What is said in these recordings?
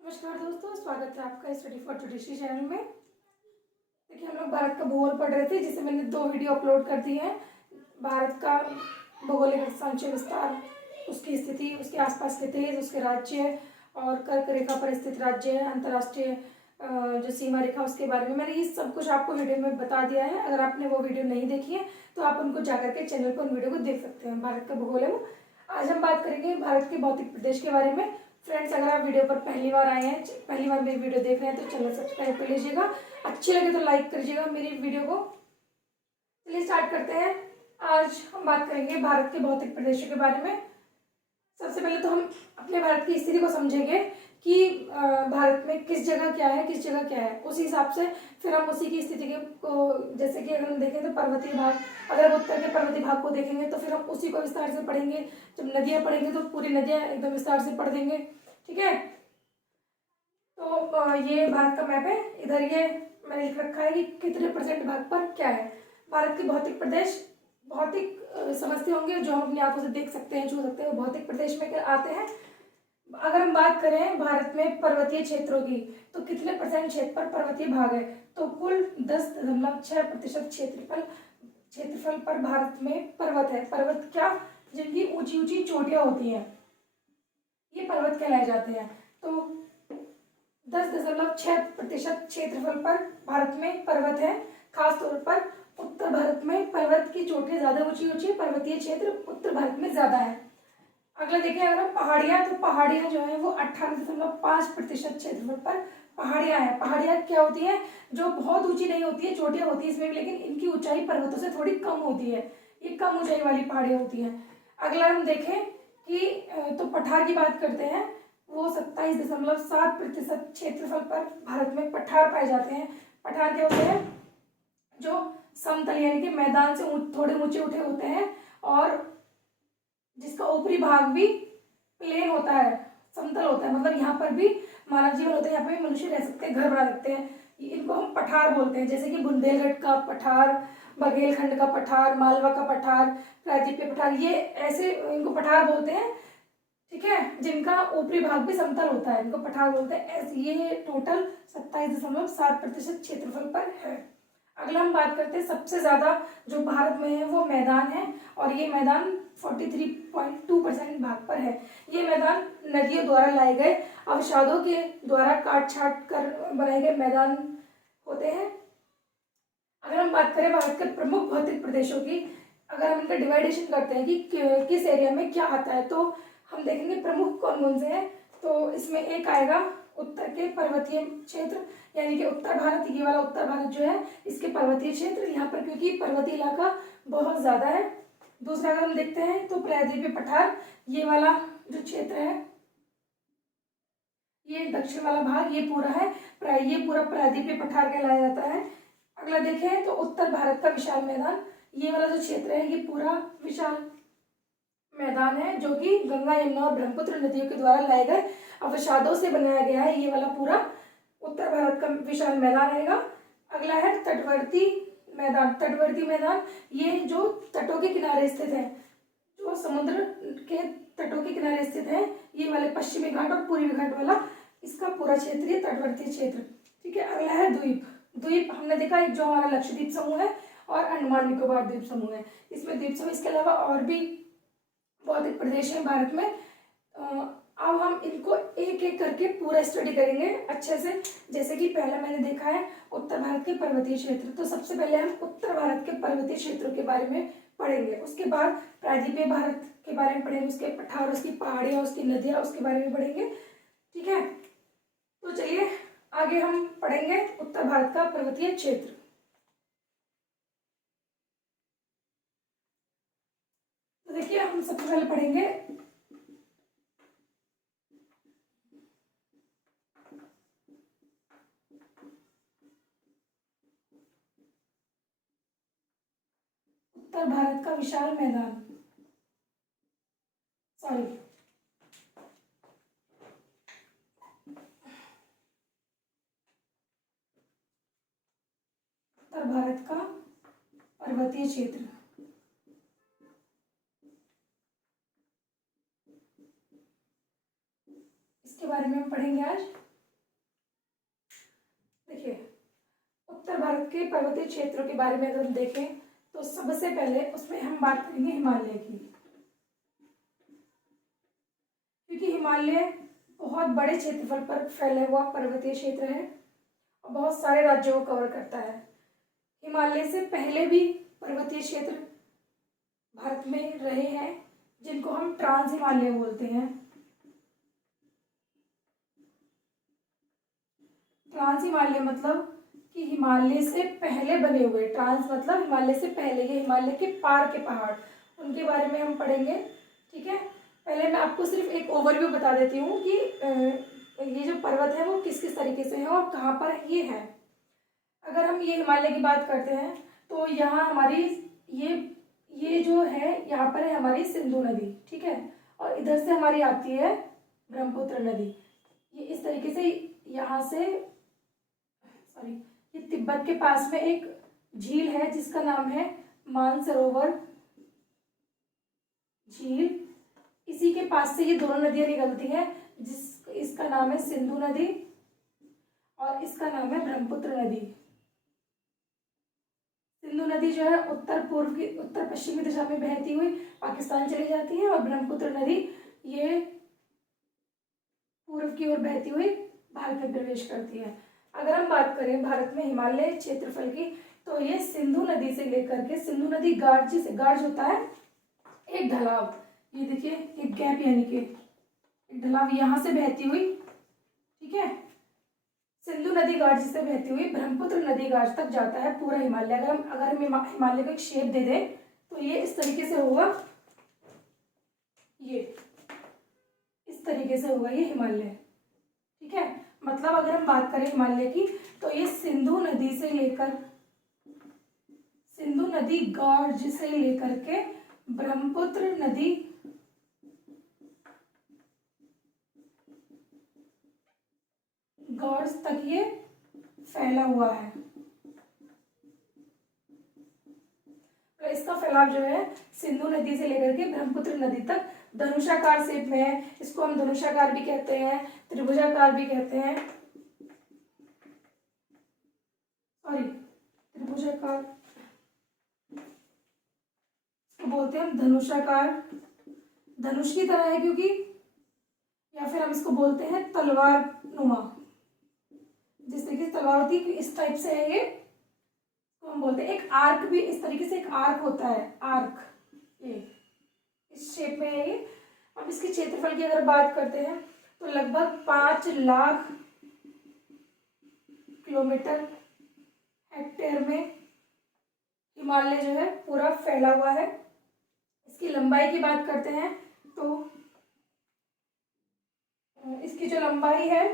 नमस्कार दोस्तों, स्वागत है आपका स्टडी फॉर जुडिशरी चैनल में। देखिए, हम लोग भारत का भूगोल पढ़ रहे थे, जिसे मैंने 2 वीडियो अपलोड कर दी हैं। भारत का भौगोलिक अक्षांशीय विस्तार, उसकी स्थिति, उसके आसपास के देश, उसके राज्य और कर्क रेखा पर स्थित राज्य, अंतर्राष्ट्रीय जो सीमा रेखा, उसके बारे में मैंने ये सब कुछ आपको वीडियो में बता दिया है। अगर आपने वो वीडियो नहीं देखी है तो आप उनको जाकर के चैनल पर उन वीडियो को देख सकते हैं। भारत का भूगोल है वो। आज हम बात करेंगे भारत के भौतिक प्रदेश के बारे में। फ्रेंड्स, अगर आप वीडियो पर पहली बार आए हैं, पहली बार मेरी वीडियो देख रहे हैं, तो चैनल सब्सक्राइब कर लीजिएगा। अच्छी लगे तो लाइक करिएगा मेरी वीडियो को। चलिए स्टार्ट करते हैं। आज हम बात करेंगे भारत के भौतिक प्रदेशों के बारे में। सबसे पहले तो हम अपने भारत की स्थिति को समझेंगे कि भारत में किस जगह क्या है, किस जगह क्या है। उस हिसाब से फिर हम उसी की स्थिति को, जैसे कि अगर हम देखें तो पर्वतीय भाग, अगर हम उत्तर के पर्वतीय भाग को देखेंगे तो फिर हम उसी को विस्तार से पढ़ेंगे। जब नदियाँ पढ़ेंगे तो पूरी नदियाँ एकदम विस्तार से पढ़ देंगे। ठीक है, तो ये भारत का मैप है। इधर ये मैंने लिख रखा है कि कितने % भाग पर क्या है। भारत के भौतिक प्रदेश, भौतिक समझते होंगे, जो हम अपनी आंखों से देख सकते हैं, छू सकते हैं, वो भौतिक प्रदेश में आते हैं। अगर हम बात करें भारत में पर्वतीय क्षेत्रों की, तो कितने % क्षेत्र पर पर्वतीय भाग है, तो कुल 10.6% क्षेत्रफल पर भारत में पर्वत है। पर्वत क्या, जिनकी ऊंची ऊंची चोटियां होती हैं, ये पर्वत कहलाए जाते हैं। तो 10.6% क्षेत्रफल पर भारत में पर्वत है। खासतौर पर उत्तर भारत में पर्वत की चोटियां ज्यादा ऊंची ऊंची, पर्वतीय क्षेत्र उत्तर भारत में ज्यादा है। अगला देखिए, अगर हम पहाड़ियाँ, तो पहाड़ियाँ जो है वो 18.5% क्षेत्रफल पर पहाड़ियाँ हैं। पहाड़ियाँ क्या होती हैं, जो बहुत ऊंची नहीं होती है, चोटियाँ होती है इसमें भी, लेकिन इनकी ऊंचाई पर्वतों से थोड़ी कम होती है। ये कम ऊंचाई वाली पहाड़ियाँ होती हैं। अगला हम देखें कि तो पठार की बात करते हैं, वो 27.7% क्षेत्रफल पर भारत में पठार पाए जाते हैं। पठार क्या होते हैं, जो समतल यानी कि मैदान से थोड़े ऊंचे उठे होते हैं और जिसका ऊपरी भाग भी प्लेन होता है, समतल होता है। मतलब यहाँ पर भी मानव जीवन होता है, यहाँ पे भी मनुष्य रह सकते हैं, घर बना सकते हैं। इनको हम पठार बोलते हैं, जैसे कि बुंदेलखंड का पठार, बघेलखंड का पठार, मालवा का पठार, प्रायद्वीपीय पठार, ये ऐसे इनको पठार बोलते हैं। ठीक है, जिनका ऊपरी भाग भी समतल होता है, इनको पठार बोलते हैं। ऐसे ये टोटल 27.7% क्षेत्रफल पर है। अगला हम बात करते हैं, सबसे ज्यादा जो भारत में है वो मैदान है, और ये मैदान 43.2% भाग पर है। ये मैदान नदियों द्वारा लाए गए अवसादों के द्वारा काट छाट कर बनाए गए मैदान होते हैं। अगर हम बात करें भारत के प्रमुख भौतिक प्रदेशों की, अगर हम इनका डिवाइडेशन करते हैं कि किस एरिया में क्या आता है, तो हम देखेंगे प्रमुख कौन कौन से हैं। तो इसमें एक आएगा उत्तर के पर्वतीय क्षेत्र, यानी कि उत्तर भारत। ये वाला उत्तर भारत जो है, इसके पर्वतीय क्षेत्र, यहाँ पर क्योंकि पर्वतीय इलाका बहुत ज्यादा है। दूसरा अगर हम देखते हैं तो प्रायद्वीपीय पठार, ये वाला जो क्षेत्र है, ये दक्षिण वाला भाग, ये पूरा है, ये पूरा प्रायद्वीपीय पठार कहलाया जाता है। अगला देखें तो उत्तर भारत का विशाल मैदान, ये वाला जो क्षेत्र है, ये पूरा विशाल मैदान है, जो कि गंगा, यमुना और ब्रह्मपुत्र नदियों के द्वारा लाए गए अवसादों से बनाया गया है। ये वाला पूरा उत्तर भारत का विशाल मैदान रहेगा। अगला है तटवर्ती मैदान। तटवर्ती मैदान, ये जो तटों के किनारे स्थित है, जो समुद्र के तटों के किनारे स्थित है, ये वाले पश्चिमी घाट और पूर्वी घाट वाला, इसका पूरा क्षेत्र ये तटवर्ती क्षेत्र। ठीक है, अगला है द्वीप। द्वीप हमने देखा, एक जो हमारा लक्षद्वीप समूह है और अंडमान निकोबार द्वीप समूह है, इसमें द्वीप समूह, इसके अलावा और भी भौतिक प्रदेश है भारत में। अब हम इनको एक एक करके पूरा स्टडी करेंगे अच्छे से। जैसे कि पहला मैंने देखा है उत्तर भारत के पर्वतीय क्षेत्र, तो सबसे पहले हम उत्तर भारत के पर्वतीय क्षेत्रों के बारे में पढ़ेंगे। उसके बाद प्रायद्वीपीय भारत के बारे में पढ़ेंगे, उसके पठार, उसकी पहाड़ियाँ, उसकी नदियाँ, उसके बारे में पढ़ेंगे। ठीक है, तो चलिए आगे हम पढ़ेंगे उत्तर भारत का पर्वतीय क्षेत्र। तो देखिए, हम सबसे पहले पढ़ेंगे उत्तर भारत का विशाल मैदान, सॉरी, उत्तर भारत का पर्वतीय क्षेत्र। इसके बारे में हम पढ़ेंगे आज। उत्तर भारत के पर्वतीय क्षेत्रों के बारे में अगर हम देखें तो सबसे पहले उसमें हम बात करेंगे हिमालय की, क्योंकि हिमालय बहुत बड़े क्षेत्रफल पर फैला हुआ पर्वतीय क्षेत्र है और बहुत सारे राज्यों को कवर करता है। हिमालय से पहले भी पर्वतीय क्षेत्र भारत में रहे हैं जिनको हम ट्रांस हिमालय बोलते हैं। ट्रांस हिमालय मतलब कि हिमालय से पहले बने हुए, ट्रांस मतलब हिमालय से पहले, ये हिमालय के पार के पहाड़, उनके बारे में हम पढ़ेंगे। ठीक है, पहले मैं आपको सिर्फ एक ओवरव्यू बता देती हूँ कि ये जो पर्वत है वो किस किस तरीके से है और कहाँ पर ये है। अगर हम ये हिमालय की बात करते हैं तो यहाँ हमारी ये जो है, यहाँ पर है हमारी सिंधु नदी। ठीक है, और इधर से हमारी आती है ब्रह्मपुत्र नदी। ये इस तरीके से यहाँ से, सॉरी, ये तिब्बत के पास में एक झील है जिसका नाम है मानसरोवर झील। इसी के पास से ये दोनों नदियां निकलती हैं, इसका नाम है सिंधु नदी और इसका नाम है ब्रह्मपुत्र नदी। सिंधु नदी जो है उत्तर पश्चिमी दिशा में बहती हुई पाकिस्तान चली जाती है और ब्रह्मपुत्र नदी ये पूर्व की ओर बहती हुई भारत में प्रवेश करती है। अगर हम बात करें भारत में हिमालय क्षेत्रफल की तो ये सिंधु नदी से लेकर के, सिंधु नदी गार्ज से, गार्ज होता है एक ढलाव, ये देखिए एक गैप, यानी कि एक ढलाव यहाँ से बहती हुई, ठीक है, सिंधु नदी गार्ज से बहती हुई ब्रह्मपुत्र नदी गार्ज तक जाता है पूरा हिमालय। अगर हम हिमालय को एक शेप दे दें तो ये इस तरीके से होगा, ये इस तरीके से होगा ये हिमालय। ठीक है, मतलब अगर हम बात करें हिमालय की तो ये सिंधु नदी से लेकर, सिंधु नदी गार्ज से लेकर के ब्रह्मपुत्र नदी गार्ज तक ये फैला हुआ है। तो इसका फैलाव जो है सिंधु नदी से लेकर के ब्रह्मपुत्र नदी तक धनुषाकार शेप में है। इसको हम धनुषाकार भी कहते हैं, त्रिभुजाकार भी कहते हैं, सॉरी त्रिभुजाकार बोलते हैं हम, धनुषाकार, धनुष की तरह है क्योंकि, या फिर हम इसको बोलते हैं तलवार नुमा, जिस तरीके से तलवार होती है इस टाइप से है ये, तो हम बोलते हैं। एक आर्क भी इस तरीके से एक आर्क होता है, आर्क, ये इस शेप में है ये। अब इसके क्षेत्रफल की अगर बात करते हैं तो लगभग 5 लाख किलोमीटर हेक्टेयर में हिमालय जो है पूरा फैला हुआ है। इसकी लंबाई की बात करते हैं तो इसकी जो लंबाई है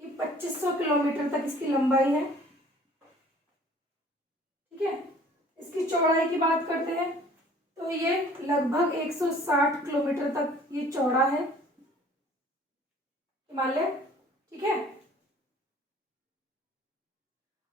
ये 2500 किलोमीटर तक इसकी लंबाई है। ठीक है, इसकी चौड़ाई की बात करते हैं तो ये लगभग 160 किलोमीटर तक ये चौड़ा है हिमालय। ठीक है,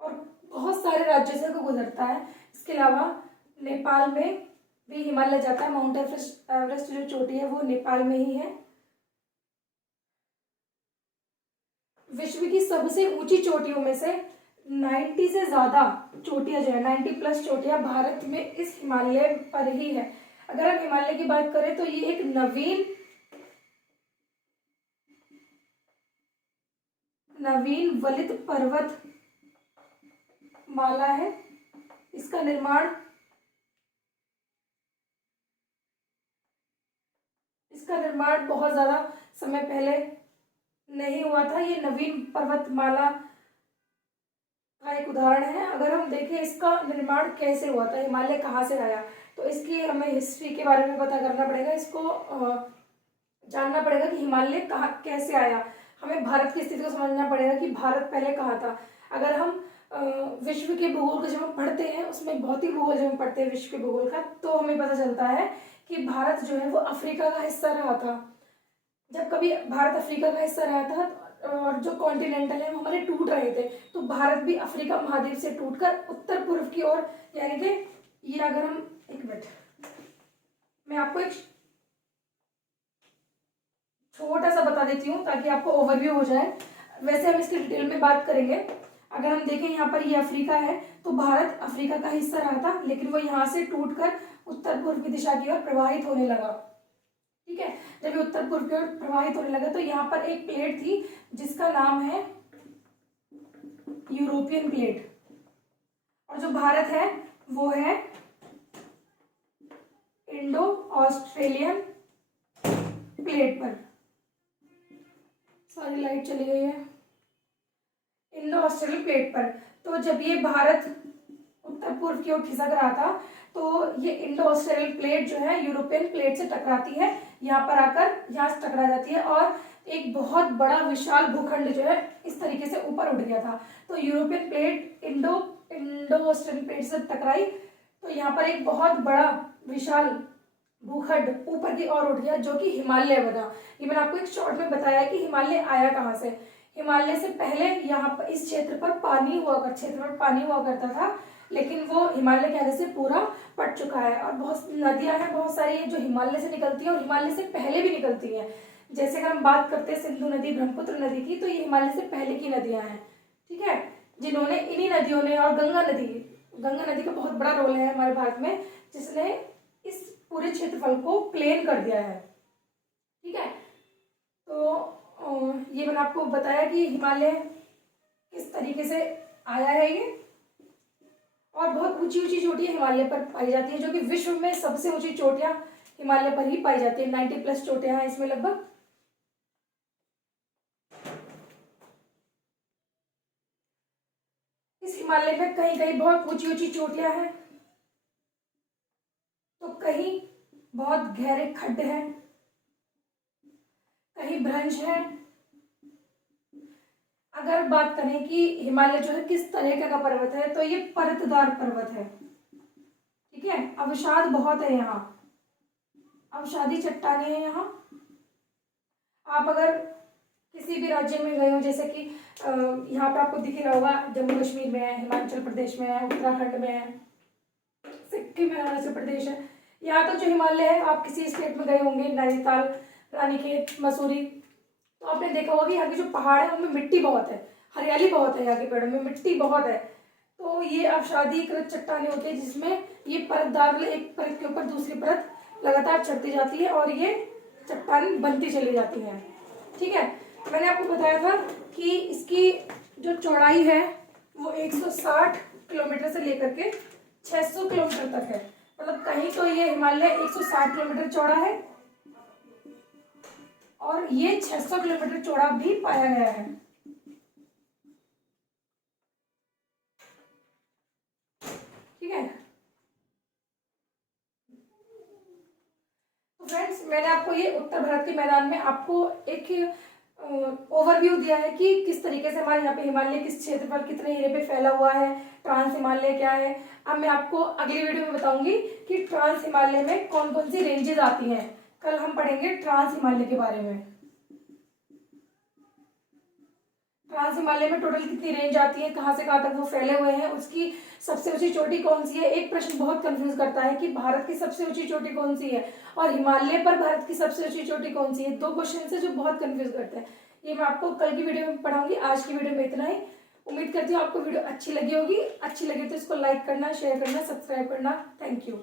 और बहुत सारे राज्यों से गुजरता है। इसके अलावा नेपाल में भी हिमालय जाता है। माउंट एवरेस्ट जो चोटी है वो नेपाल में ही है। विश्व की सबसे ऊंची चोटियों में से 90 से ज्यादा चोटियां जो है, 90+ चोटियां भारत में इस हिमालय पर ही है। अगर हम हिमालय की बात करें तो ये एक नवीन वलित पर्वत माला है। इसका निर्माण बहुत ज्यादा समय पहले नहीं हुआ था। ये नवीन पर्वतमाला का एक उदाहरण है। अगर हम देखें इसका निर्माण कैसे हुआ था, हिमालय कहाँ से आया, तो इसकी हमें हिस्ट्री के बारे में पता करना पड़ेगा। इसको जानना पड़ेगा कि हिमालय कहाँ कैसे आया। हमें भारत की स्थिति को समझना पड़ेगा कि भारत पहले कहाँ था। अगर हम विश्व के भूगोल को जब हम पढ़ते हैं, उसमें भौतिक भूगोल जब हम पढ़ते हैं विश्व के भूगोल का, तो हमें पता चलता है कि भारत जो है वो अफ्रीका का हिस्सा रहा था। जब कभी भारत अफ्रीका का हिस्सा रहा था और जो कॉन्टिनेंटल है वो हमारे टूट रहे थे, तो भारत भी अफ्रीका महाद्वीप से टूटकर उत्तर पूर्व की ओर, यानी कि ये अगर हम, एक मिनट मैं आपको एक छोटा सा बता देती हूँ ताकि आपको ओवरव्यू हो जाए। वैसे हम इसकी डिटेल में बात करेंगे। अगर हम देखें यहाँ पर ये अफ्रीका है, तो भारत अफ्रीका का हिस्सा रहा था, लेकिन वो यहाँ से टूटकर उत्तर पूर्व की दिशा की ओर प्रवाहित होने लगा। ठीक है, जब ये उत्तर पूर्व की ओर प्रवाहित होने लगा तो यहाँ पर एक प्लेट थी जिसका नाम है यूरोपियन प्लेट, और जो भारत है वो है इंडो ऑस्ट्रेलियन प्लेट पर। सॉरी, लाइट चली गई है। इंडो ऑस्ट्रेलियन प्लेट पर। तो जब ये भारत उत्तर पूर्व की ओर खिसक रहा था तो ये इंडो ऑस्ट्रेलियन प्लेट जो है यूरोपियन प्लेट से टकराती है, यहाँ पर आकर यहाँ से टकरा जाती है, और एक बहुत बड़ा विशाल भूखंड जो है इस तरीके से ऊपर उठ गया था। तो European plate Indo Australian plate से टकराई, तो यहाँ पर एक बहुत बड़ा विशाल भूखंड ऊपर की ओर उठ गया जो कि हिमालय बना। ये मैंने आपको एक शॉर्ट में बताया कि हिमालय आया कहाँ से। हिमालय से पहले यहाँ पर इस क्षेत्र पर पानी हुआ करता था, लेकिन वो हिमालय के आगे से पूरा पट चुका है, और बहुत नदियां हैं बहुत सारी जो हिमालय से निकलती हैं और हिमालय से पहले भी निकलती हैं। जैसे अगर हम बात करते हैं सिंधु नदी, ब्रह्मपुत्र नदी की, तो ये हिमालय से पहले की नदियां हैं। ठीक है, जिन्होंने इन्हीं नदियों ने, और गंगा नदी का बहुत बड़ा रोल है हमारे भारत में, जिसने इस पूरे क्षेत्रफल को प्लेन कर दिया है। ठीक है, तो ये मैंने आपको बताया कि हिमालय किस तरीके से आया है ये, और बहुत ऊंची ऊंची चोटियां हिमालय पर पाई जाती है, जो कि विश्व में सबसे ऊंची चोटियां हिमालय पर ही पाई जाती है। 90+ चोटियां हैं इसमें लगभग। इस हिमालय में कहीं कहीं बहुत ऊंची ऊंची चोटियां हैं, तो कहीं बहुत गहरे खड्ड हैं, कहीं भ्रंश है। अगर बात करें कि हिमालय जो है किस तरह का पर्वत है, तो ये परतदार पर्वत है। ठीक है, अवसाद बहुत है यहाँ, अवसादी चट्टानें हैं यहाँ। आप अगर किसी भी राज्य में गए हो, जैसे कि यहाँ पर आपको दिख रहा होगा, जम्मू कश्मीर में है, हिमाचल प्रदेश में है, उत्तराखंड में है, सिक्किम है, अरुणाचल प्रदेश है, यहाँ तक जो हिमालय है, आप किसी स्टेट में गए होंगे, नैनीताल, रानीखेत, मसूरी, तो आपने देखा होगा कि यहाँ के जो पहाड़ है उनमें मिट्टी बहुत है, हरियाली बहुत है, यहाँ के पेड़ों में मिट्टी बहुत है। तो ये अवसादीकृत चट्टानें होती है, जिसमें ये परतदार, एक परत के ऊपर दूसरी परत लगातार चढ़ती जाती है और ये चट्टान बनती चली जाती है। ठीक है, मैंने आपको बताया था कि इसकी जो चौड़ाई है वो 160 किलोमीटर से लेकर के 600 किलोमीटर तक है। मतलब कहीं तो ये हिमालय 160 किलोमीटर चौड़ा है और ये 600 किलोमीटर चौड़ा भी पाया गया है। ठीक है, तो फ्रेंड्स, मैंने आपको ये उत्तर भारत के मैदान में आपको एक ओवरव्यू दिया है कि किस तरीके से हमारे यहाँ पे हिमालय किस क्षेत्र पर कितने एरिया पे फैला हुआ है, ट्रांस हिमालय क्या है। अब मैं आपको अगली वीडियो में बताऊंगी कि ट्रांस हिमालय में कौन कौन सी रेंजेस आती हैं। कल हम पढ़ेंगे ट्रांस हिमालय के बारे में। ट्रांस हिमालय में टोटल कितनी रेंज आती है, कहाँ से कहाँ तक वो फैले हुए हैं, उसकी सबसे ऊंची चोटी कौन सी है। एक प्रश्न बहुत कंफ्यूज करता है कि भारत की सबसे ऊंची चोटी कौन सी है और हिमालय पर भारत की सबसे ऊंची चोटी कौन सी है। दो क्वेश्चन है जो बहुत कंफ्यूज करते हैं। ये मैं आपको कल की वीडियो में पढ़ाऊंगी। आज की वीडियो में इतना ही। उम्मीद करती हूँ आपको वीडियो अच्छी लगी होगी। अच्छी लगी तो इसको लाइक करना, शेयर करना, सब्सक्राइब करना। Thank you.